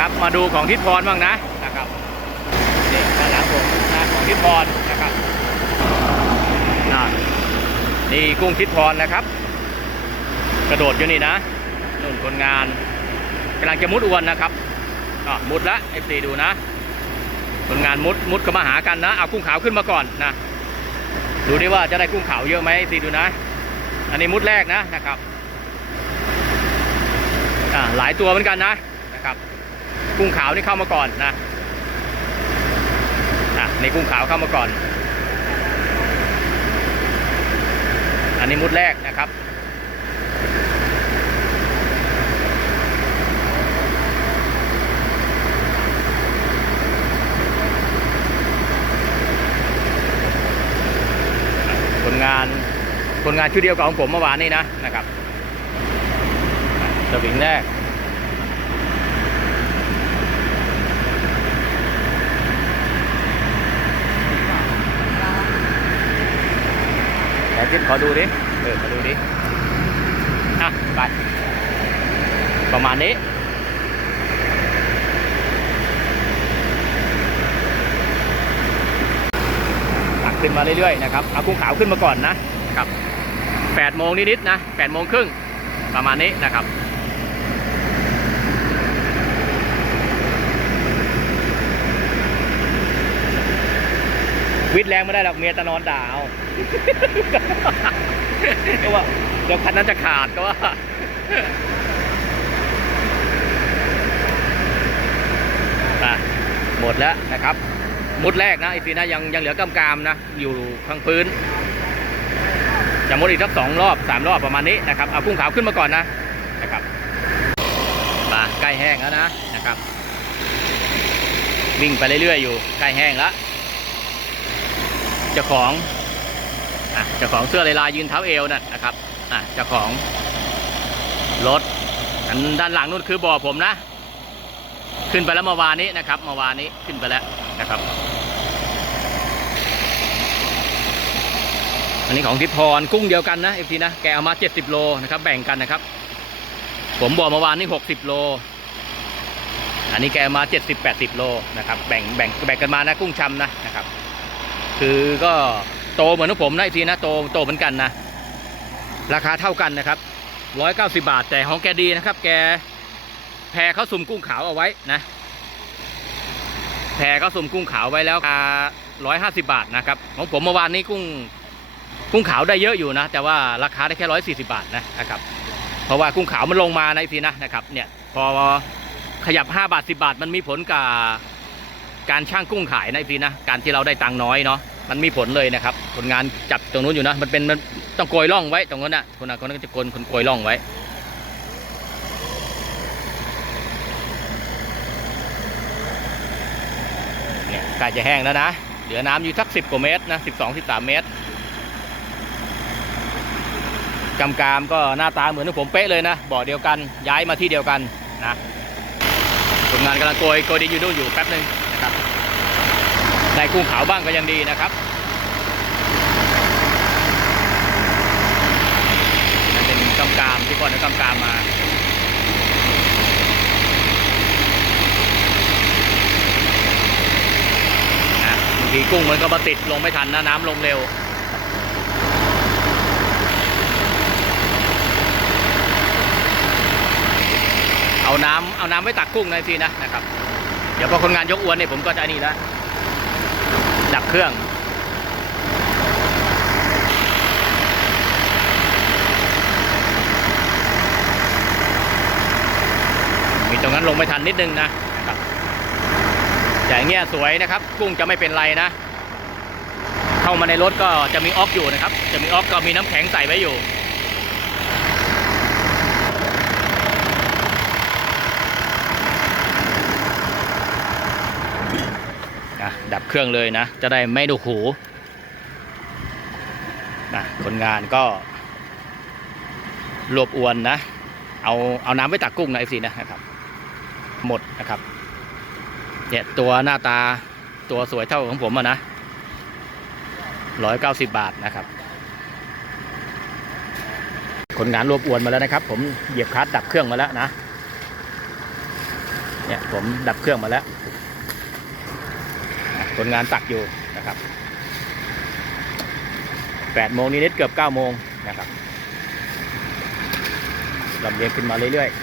นะครับมาดูของทิศพรบ้างนะนะครับนี่ด้านหลังผมนะของทิศพรนะครับนี่กุ้งทิศพรนะครับ กระโดดอยู่นี่นะนุ่นคนงานกำลังจะมุดอวนนะครับอะมุดละเอฟซีดูนะคนงานมุดมุดก็มาหากันนะเอากุ้งขาวขึ้นมาก่อนนะดูดิว่าจะได้กุ้งขาวเยอะไหมสิดูนะ อันนี้มุดแรกนะนะครับอ่าหลายตัวเหมือนกันนะ กุ้งขาวนี่เข้ามาก่อนนะอะในกุ้งขาวเข้ามาก่อน อันนี้มุดแรกนะครับคนงานคนงานชุดเดียวกับของผมเมื่อวานนี้นะนะครับสวิงแรก แต่คิดขอดูดิ เออ ขอดูดิ อะ ไป ประมาณนี้ตักขึ้นมาเรื่อยๆนะครับ เอากุ้งขาวขึ้นมาก่อนนะนะครับ8โมงนิดๆนะ8โมงครึ่งประมาณนี้นะครับ วิทย์แรงไม่ได้หรอกเมียตะนอนด่าเอาก็ว่าเดี๋ยวคันนั้นจะขาดก็ว่าอะหมดแล้วนะครับ มุดแรกนะไอซีนะยังยังเหลือกำกามนะ อยู่ข้างพื้น จะมุดอีกสักสองรอบสามรอบประมาณนี้นะครับ เอากุ้งขาวขึ้นมาก่อนนะนะครับมาใกล้แห้งแล้วนะนะครับ วิ่งไปเรื่อยๆอยู่ใกล้แห้งแล้ว เจ้าของอะเจ้าของเสื้อลายลายยืนเท้าเอวนั่นนะครับอะเจ้าของรถอันด้านหลังนู่นคือบ่อผมนะ ขึ้นไปแล้วเมื่อวานนี้นะครับเมื่อวานนี้ขึ้นไปแล้วนะครับ อันนี้ของทิพพรกุ้งเดียวกันนะเอฟทีนะแกเอามา 70 โลนะครับแบ่งกันนะครับ ผมบ่อเมื่อวานนี้ 60 โล อันนี้แกเอามา 70 80 โลนะครับแบ่งแบ่งแบ่งกันมานะกุ้งชำนะนะครับ คือก็โตเหมือนของผมนะเอฟทีนะโตโตเหมือนกันนะ ราคาเท่ากันนะครับ190บาท แต่ของแกดีนะครับ แกแพรเขาสุ่มกุ้งขาวเอาไว้นะ แพรเขาสุ่มกุ้งขาวไว้แล้วร้อยห้าสิบาทนะครับของผมเมื่อวานนี้กุ้งกุ้งขาวได้เยอะอยู่นะ แต่ว่าราคาได้แค่ร้อยสี่สิบาทนะนะครับ เพราะว่ากุ้งขาวมันลงมาในทีนะนะครับ เนี่ยพอขยับห้าบาทสิบาทมันมีผลกับ การช่างกุ้งขายในทีนะการที่เราได้ตังน้อยเนาะมันมีผลเลยนะครับผลงานจับตรงนู้นอยู่นะมันเป็นมันต้องโกยล่องไว้ตรงนั้นนะคนนั้นคนนั้นก็จะโกนคนโกยล่องไว้เนี่ยใกล้จะแห้งแล้วนะเหลือน้ำอยู่สักสิบกว่าเมตรนะสิบสองสิบสามเมตรกำกามก็หน้าตาเหมือนที่ผมเป๊ะเลยนะบ่อเดียวกันย้ายมาที่เดียวกันนะผลงานกำลังโกยโกยดินอยู่นู่นอยู่แป๊บหนึ่ง นะครับได้กุ้งขาวบ้างก็ยังดีนะครับนั่นเป็นกำกามที่ก่อนเอากำกามมาบางทีกุ้งมันก็มาติดลงไม่ทันนะน้ำลงเร็วเอาน้ำเอาน้ำไว้ตักกุ้งหนอยสินะนะครับ ดี๋ยวพอคนงานยกอวนเนี่ยผมก็จะนี่แล้วดับเครื่องมีตรงนั้นลงไม่ทันนิดนึงนะนะครับอย่างเงี้ยสวยนะครับ กุ้งจะไม่เป็นไรนะ เข้ามาในรถก็จะมีออกอยู่นะครับ จะมีออกก็มีน้ำแข็งใส่ไว้อยู่ ดับเครื่องเลยนะ จะได้ไม่ดูหูนะคนงานก็รวบอวนนะ เอาเอาน้ำไว้ตักกุ้งนะไอซีนะครับ หมดนะครับเนี่ยตัวหน้าตาตัวสวยเท่าของผมอะนะร้อยเก้าสิบบาทนะครับ คนงานรวบอวนมาแล้วนะครับ ผมเหยียบคลัตดับเครื่องมาแล้วนะ เนี่ยผมดับเครื่องมาแล้ว คนงานตักอยู่นะครับแปดโมงนิดๆเกือบเก้าโมงนะครับลำเลียงขึ้นมาเรื่อยๆ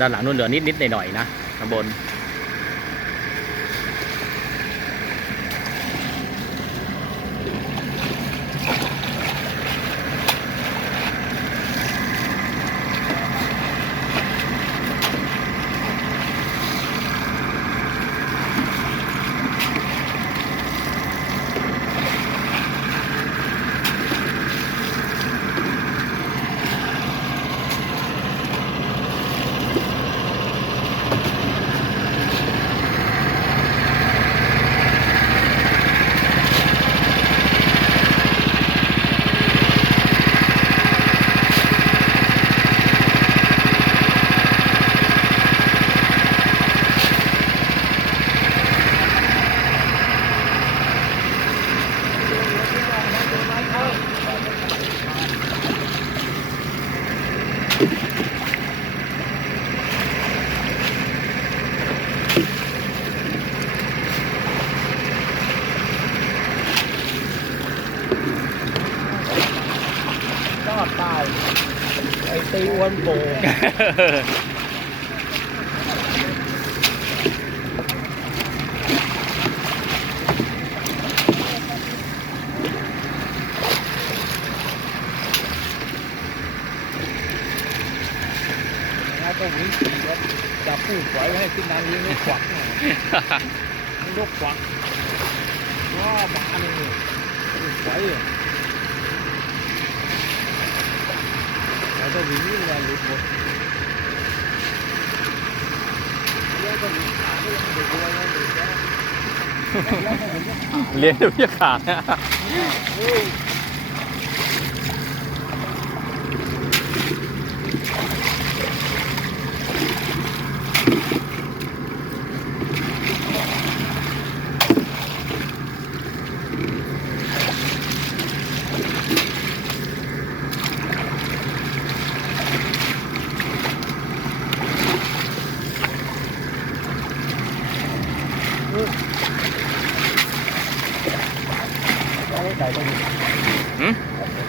ด้านหลังนู่นเหลือนิดๆหน่อยๆนะข้างบน ก็ตายไอ้ ตีอ้วนโบแล้วก็วิ่งจับผู้ปล่อยไว้ให้ขึ้นน้ำเลี้ยงลูกขวักลูกขวักว้าบ้าเลยลูกปล่ อยแล้วก็วิ่งเลยลูกหมดแล้วก็วิ่งขาไม่ยังเด็กวัวยังเด็กแล้วแล้วก็วิ่งขาเลี้ยงเดี๋ยวจะขาดนะเฮ้ย ใส่ตรงนี้หืม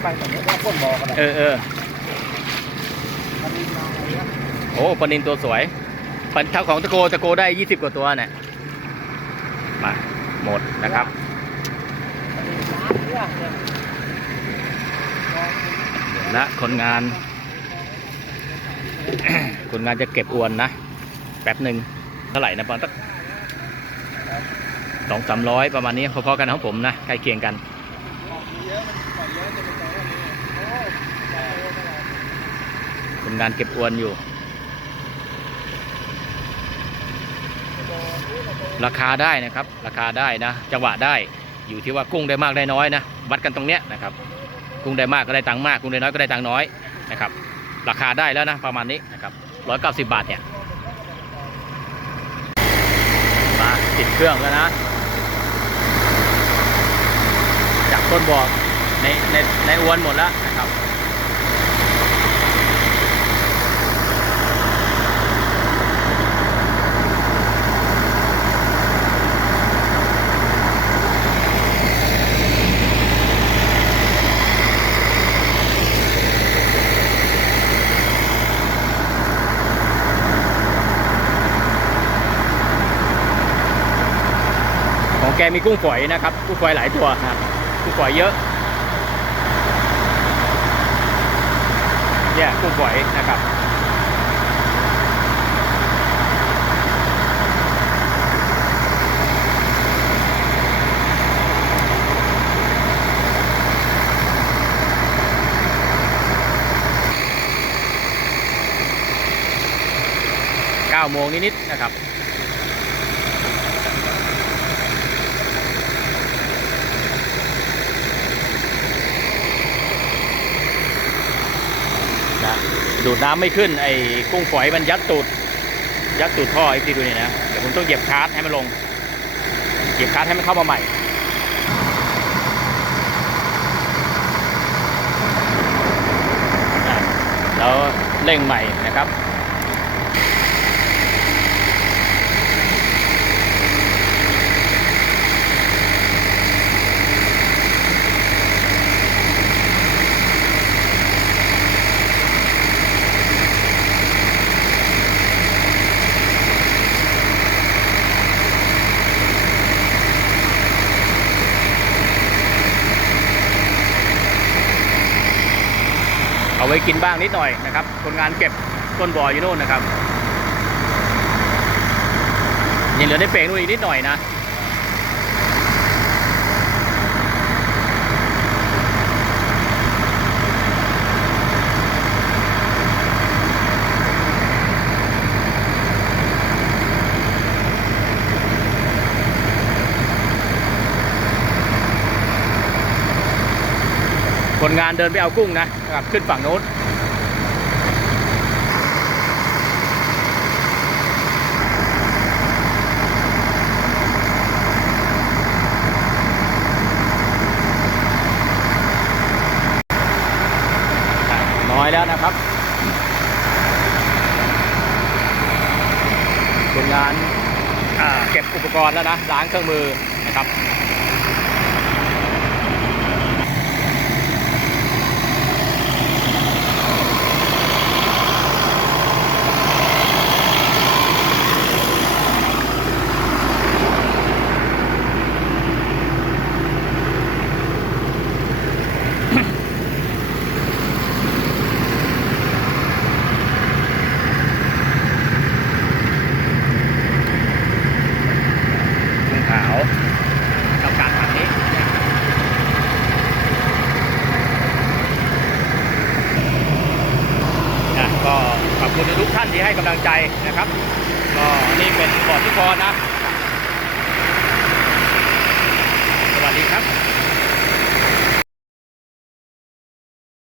ไปตรงนี้ว่าพ่นบอกกันนะเออเออมันมีมาอะไรนะโอ้ปลานินตัวสวยปันเท่าของตะโกตะโกได้ยี่สิบกว่าตัวเนี่ยมาหมดนะครับ มันมีน้ำเนี่ยเนี่ยลองดูเดี๋ยวนะคนงาน คนงานจะเก็บอวนนะ แป๊บหนึ่งเท่าไหร่นะประมาณสักสองสามร้อยประมาณนี้พอๆกันของผมนะใกล้เคียงกัน เยอะมันปล่อยเยอะจะเป็นตัวนี้โอ้ใหญ่เลยตลอด คนงานเก็บอวนอยู่ ราคาได้นะครับ ราคาได้นะ จังหวะได้อยู่ที่ว่ากุ้งได้มากได้น้อยนะวัดกันตรงเนี้ยนะครับ กุ้งได้มากก็ได้ตังค์มากกุ้งได้น้อยก็ได้ตังค์น้อยนะครับ ราคาได้แล้วนะประมาณนี้นะครับร้อยเก้าสิบบาทเนี่ยมาติดเครื่องแล้วนะ จากต้นบอกในในในอวนหมดแล้วนะครับ แกมีกุ้งฝอยนะครับ กุ้งฝอยหลายตัวนะกุ้งฝอยเยอะ เนี่ยกุ้งฝอยนะครับเก้าโมงนิดๆนะครับ ดูดน้ำไม่ขึ้นไอ้กุ้งฝอยมันยัดตูดยัดตูดท่อไอ้ที่ดูนี่นะเดี๋ยวผมต้องเหยียบคาร์ทให้มันลงเหยียบคาร์ทให้มันเข้ามาใหม่แล้วเร่งใหม่นะครับ ไว้กินบ้างนิดหน่อยนะครับคนงานเก็บต้นบออยู่โน่นนะครับยังเหลือได้เปลงนู่นอีกนิดหน่อยนะ งานเดินไปเอากุ้งนะครับขึ้นฝั่งโน้นน้อยแล้วนะครับคนงานเก็บอุปกรณ์แล้วนะล้างเครื่องมือนะครับ กุ้งขาวกับการผัดนี้นะก็ขอบคุณทุกท่านที่ให้กำลังใจนะครับก็นี่เป็นบอร์ดที่พอนะ